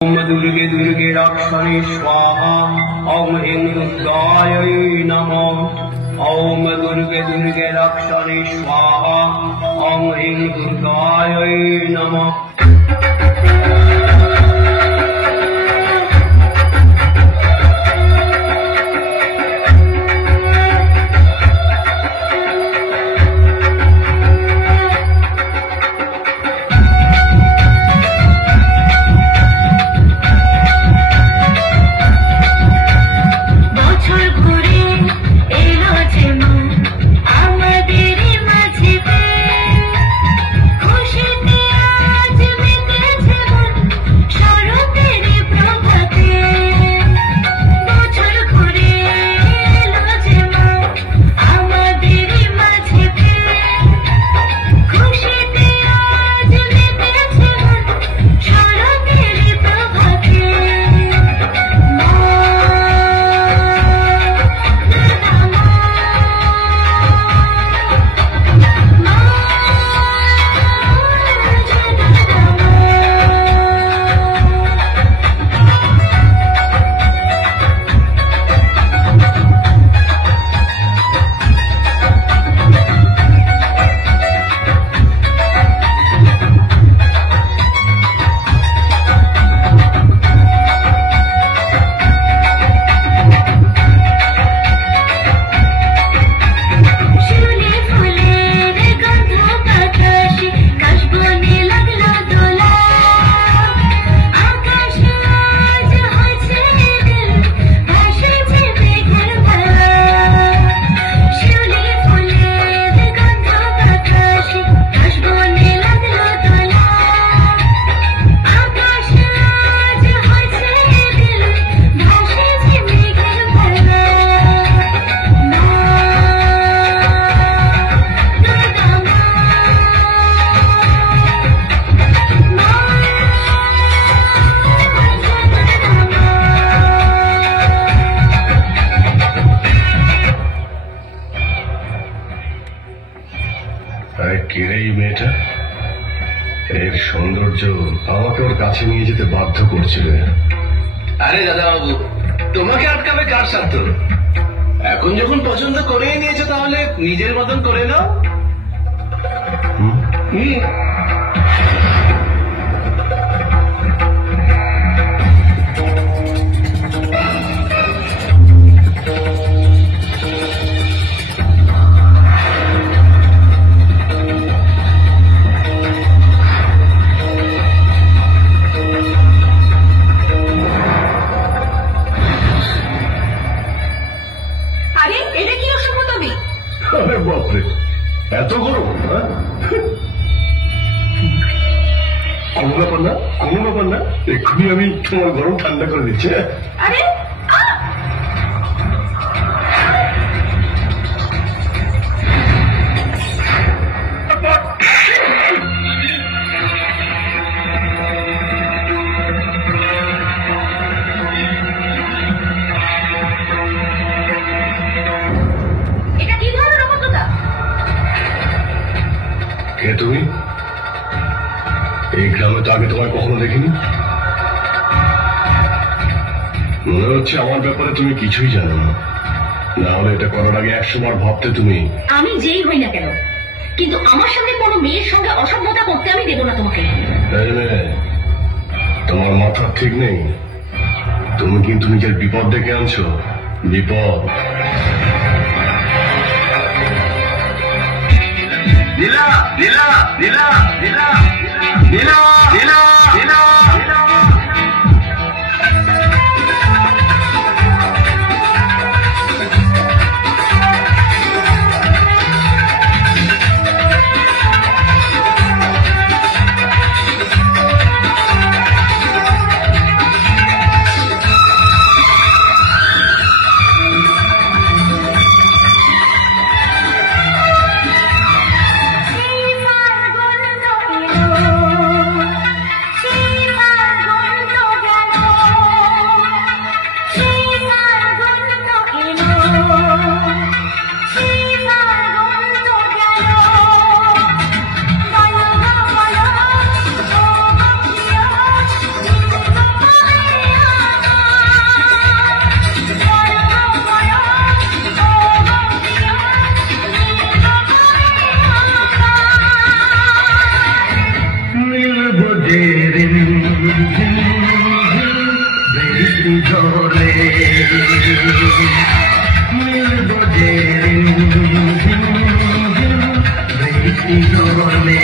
ओम दुर्गे दुर्गे रक्षणे स्वाहा। ओम ह्रीं दुर्गायै नमः। ओम दुर्गे दुर्गे रक्षणे स्वाहा। ओम ह्रीं दुर्गायै नमः। মেয়েটা এর সৌন্দর্য আমাকে ওর কাছে নিয়ে যেতে বাধ্য করছিল। আরে দাদা বাবু, তোমাকে আটকাবে কার সাধ্য? এখন যখন পছন্দ করেই নিয়েছো তাহলে নিজের মতন করে নাও। বাপরে, এত গরম? কোনো ব্যাপার না, কোনো ব্যাপার না, এক্ষুনি আমি তোমার গরম ঠান্ডা করে দিচ্ছি। আরে কে তুমি? এই গ্রামে তো আগে তোমায় কখনো দেখিনি। মনে হচ্ছে আমার ব্যাপারে তুমি কিছুই জানো না, না হলে এটা করার আগে 100 বার ভাবতে তুমি। আমি যেই হই না কেন, কিন্তু আমার সঙ্গে কোনো মেয়ের সঙ্গে অসভ্যতা করতে আমি দেব না তোমাকে। তোমার মাথা ঠিক নেই, তুমি কিন্তু নিজের বিপদ ডেকে আনছো। বিপদ। নীলা নীলা নীলা নীলা নীলা নীলা নীলা চলে মিলবো যে বৃষ্টি চলে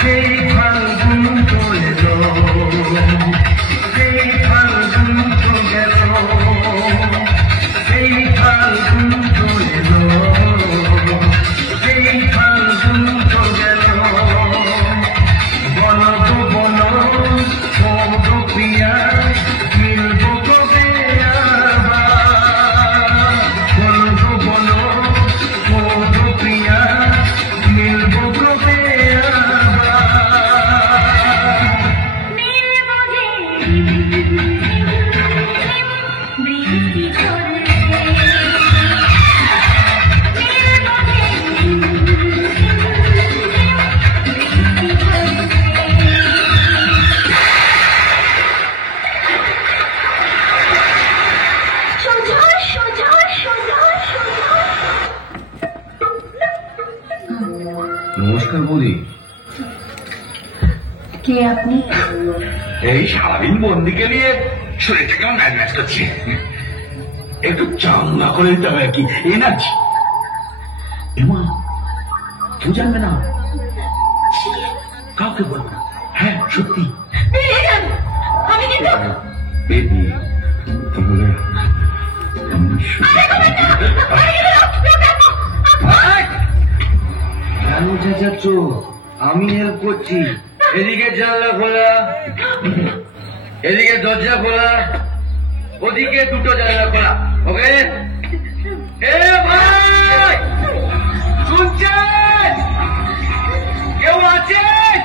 সেই ফাল্গুন চলে সেই ফাল্গুন চলে সেই ফাল্গুন চলে সেই ফাল্গুন চলে বন গো বন ও গো প্রিয়া মিলবো কবে বন গো বন ও গো প্রিয়া মিলবো কবে নমস্কার বৌদি। কে আপনি? এই সারাদিন বন্দিকে নিয়ে শরীরটা কেমন ম্যাচ করছে, একটু চাঙ্গা করে দিতে হবে আর কি। এনার্জি এমা কেউ জানবে না, কাউকে বলবো না। হ্যাঁ সত্যি। আমি কিন্তু তাহলে কেন চেঁচাচ্ছ? আমি হেল্প করছি। এদিকে জানলা খোলা, এদিকে দরজা খোলা, ওদিকে দুটো জানলা খোলা। ওকে এ ভাই শুনছেন? কেউ আছেন?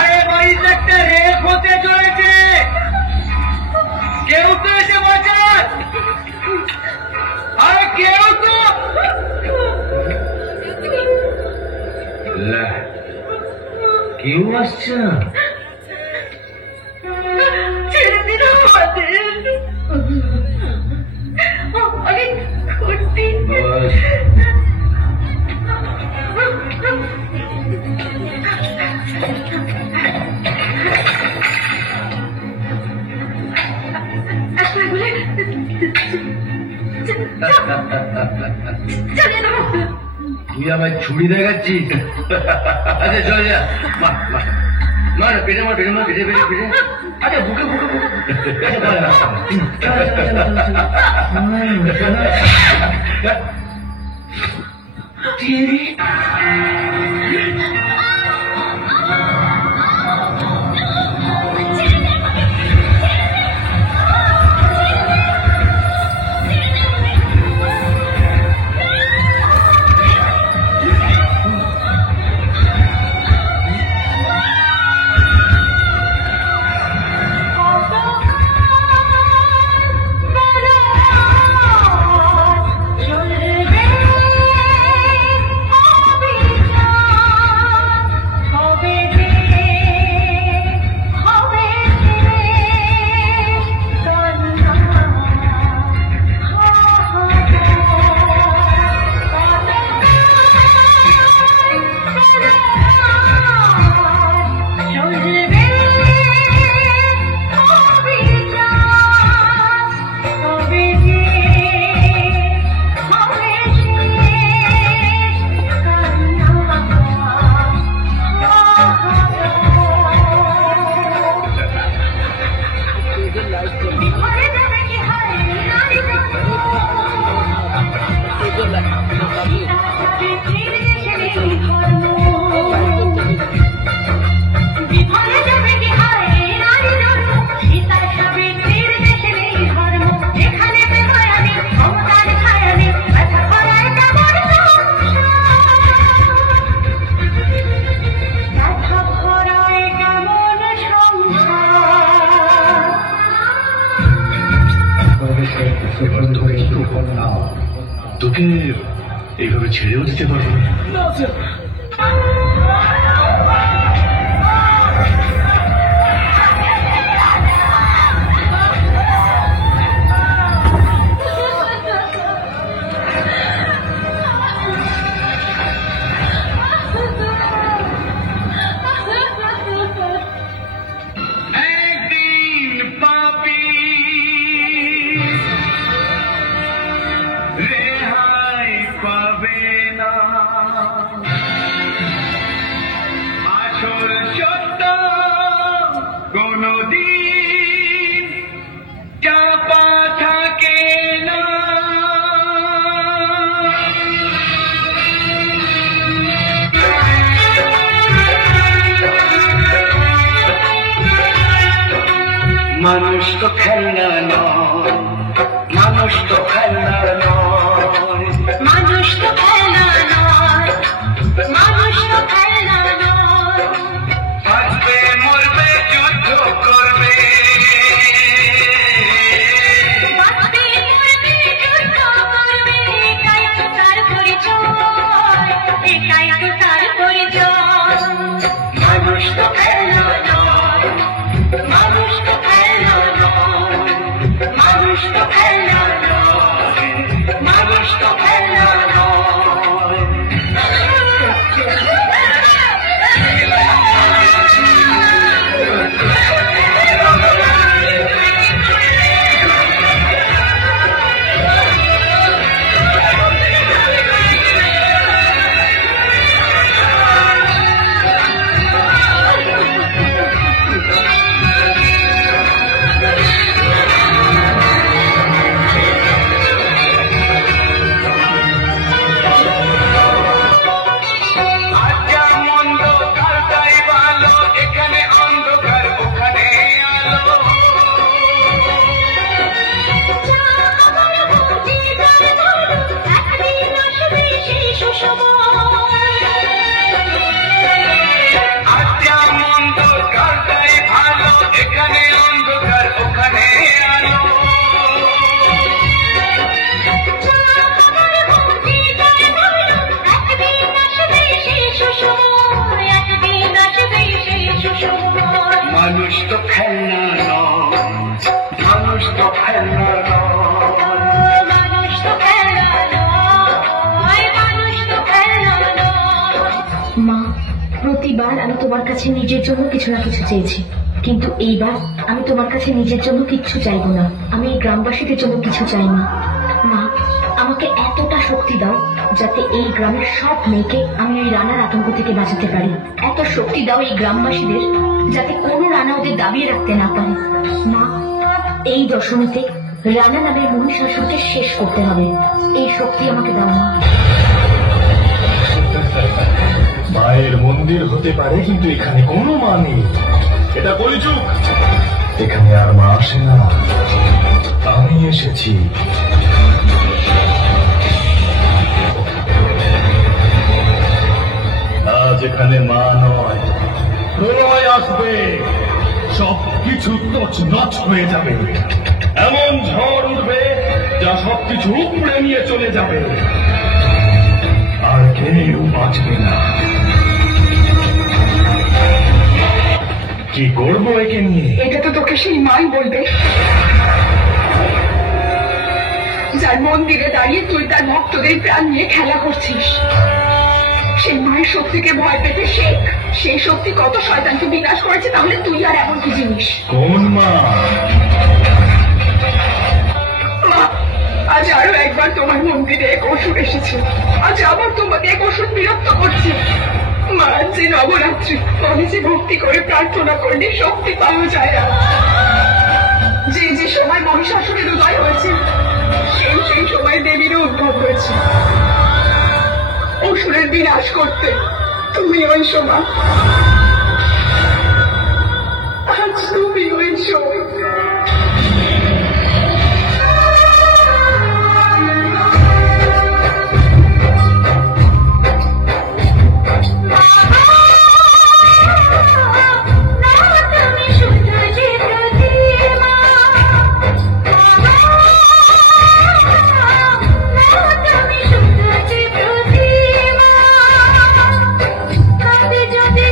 আরে বাড়িতে একটা রেপ হতে চলেছে, কেউ তো এসে বাঁচান। আরে কেউ তো কেউ আসছে না। ছেড়ে দিন আমাদের, অনেক ক্ষতি। তুই আমার ছুরি দেখাচ্ছিস? আচ্ছা চলে যা, মা মা মার পেটে মার, পেটে মার, পেটে পেটে পেটে। আচ্ছা বুকে বুকে বুকে। তোকে এইভাবে ছেড়েও দিতে পারবো না। আসল সত্য কোনদিন চাপা থাকে না। মানুষ তো খেলনা নয়, মানুষ তো খেলনা নয়, মানুষ তো খেলনা নয়, মানুষ তো খেলনা নয়। বাঁচবে মরবে যুদ্ধ করবে, বাঁচবে মরবে যুদ্ধ করবে, এটাই তো তার পরিচয়, এটাই তো তার পরিচয়। মানুষ তো খেলনা নয়, মানুষ তো খেলনা নয়, মানুষ তো খেলনা নয়, মানুষ তো খেলনা নয়। আচ্ছা মন্দ কালটাই ভালো, এখানে অন্ধকার ওখানে আলো। আচ্ছা মন্দ কালটাই ভালো, এখানে অন্ধকার ওখানে আলো। মানুষ তো খেলনা নয়, মানুষ তো খেলনা নয়। মানুষ তো খেলনা নয়, মানুষ তো খেলনা নয়। মা, প্রতিবার আমি তোমার কাছে নিজের জন্য কিছু না কিছু চেয়েছি, কিন্তু এইবার আমি তোমার কাছে নিজের জন্য কিচ্ছু চাইবো না। আমি এই গ্রামবাসীদের জন্য কিছু চাই না। মা, আমাকে এতটা শক্তি দাও যাতে এই গ্রামের সব মেয়েকে আমি ওই রানার আতঙ্ক থেকে বাঁচাতে পারি। এত শক্তি দাও এই গ্রামবাসীদের যাতে কোনো রানা ওদের দাবিয়ে রাখতে না পারে। মা, এই দশমীতে রানা নামের মহিষাসুরকে শেষ করতে হবে। এই শক্তি আমাকে দাও মা। মায়ের মন্দির হতে পারে, কিন্তু এখানে কোনো মা নেই। এটা কলিযুগ, এখানে আর মা আসে না, আমি এসেছি। আজ এখানে মা নয়, প্রলয় আসবে, সবকিছু তছনছ হয়ে যাবে। এমন ঝড় উঠবে যা সবকিছু উপড়ে নিয়ে চলে যাবে, আর কেউ বাঁচবে না। কি করবো একে নিয়ে? এটা তো তোকে সেই মাই বলবে, যার মন্দিরে দাঁড়িয়ে তুই তার ভক্তদের প্রাণ নিয়ে খেলা করছিস। সেই মায়ের শক্তিকে ভয় পেতে শেখ। সেই শক্তি কত শয়তানকে বিনাশ করেছে, তাহলে তুই আর এমন কি জিনিস? কোন মা? মা, আজ আরো একবার তোমার মন্দিরে এক অসুর এসেছে। আজ আবার তোমাকে এক অসুর বিরক্ত করছে। মা, যে নবরাত্রি আমি যে ভক্তি করে প্রার্থনা করলে শক্তি পাওয়া যায় না। যে যে সময় মহিষাসুরের উদয় হয়েছে, সেই সময় দেবীরও উদ্ভব হয়েছে অসুরের বিনাশ করতে। তুমি ওই সময়, আজ তুমি ওই সময়। যদি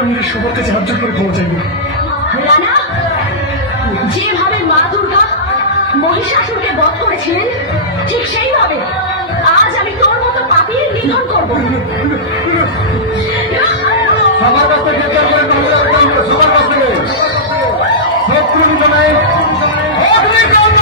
আমি সবার কাছে হাত জোর করে ক্ষমা চাইবো। রানা, যেভাবে মা দুর্গা মহিষাসুরকে বধ করেছিলেন ঠিক সেইভাবে আজ আমি তোর মতো পাপীর নিধন করব। সবার কাছ থেকে গ্রেপ্তার করে সবার কাছ থেকে শত্রু নিধনে অগ্নিকাণ্ড।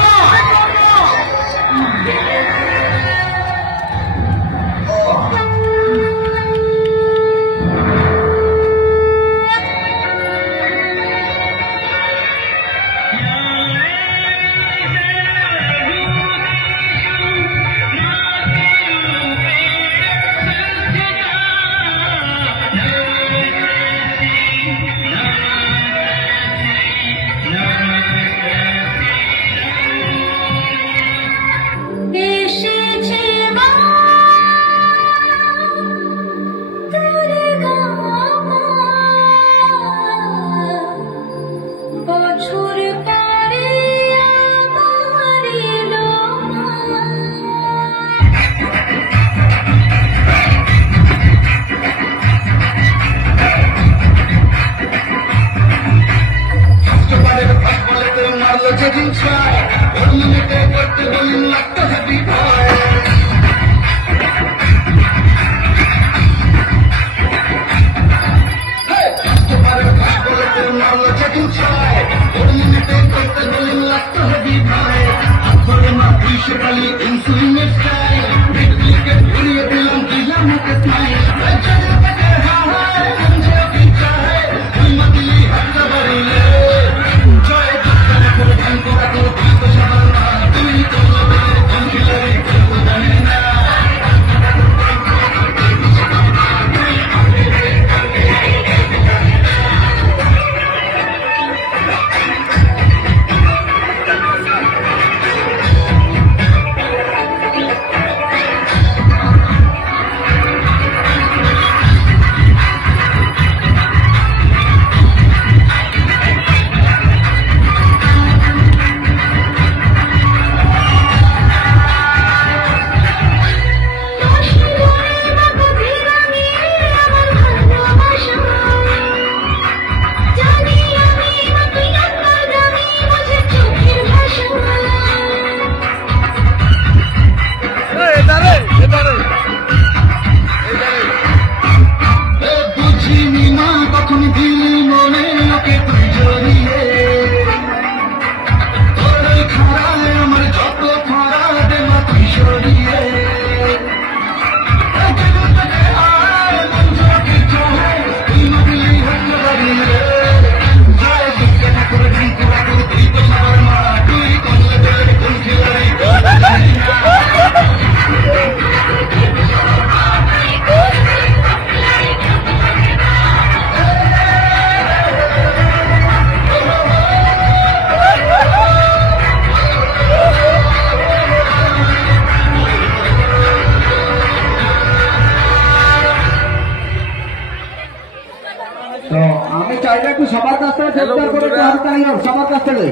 তো আমি চাইলে একটু সবার কাছ থেকে গ্রেপ্তার করে একটু হাততালি হোক, সবার কাছ থেকে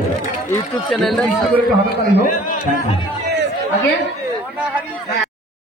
ইউটিউব চ্যানেলে একটু হাততালি হোক। আগে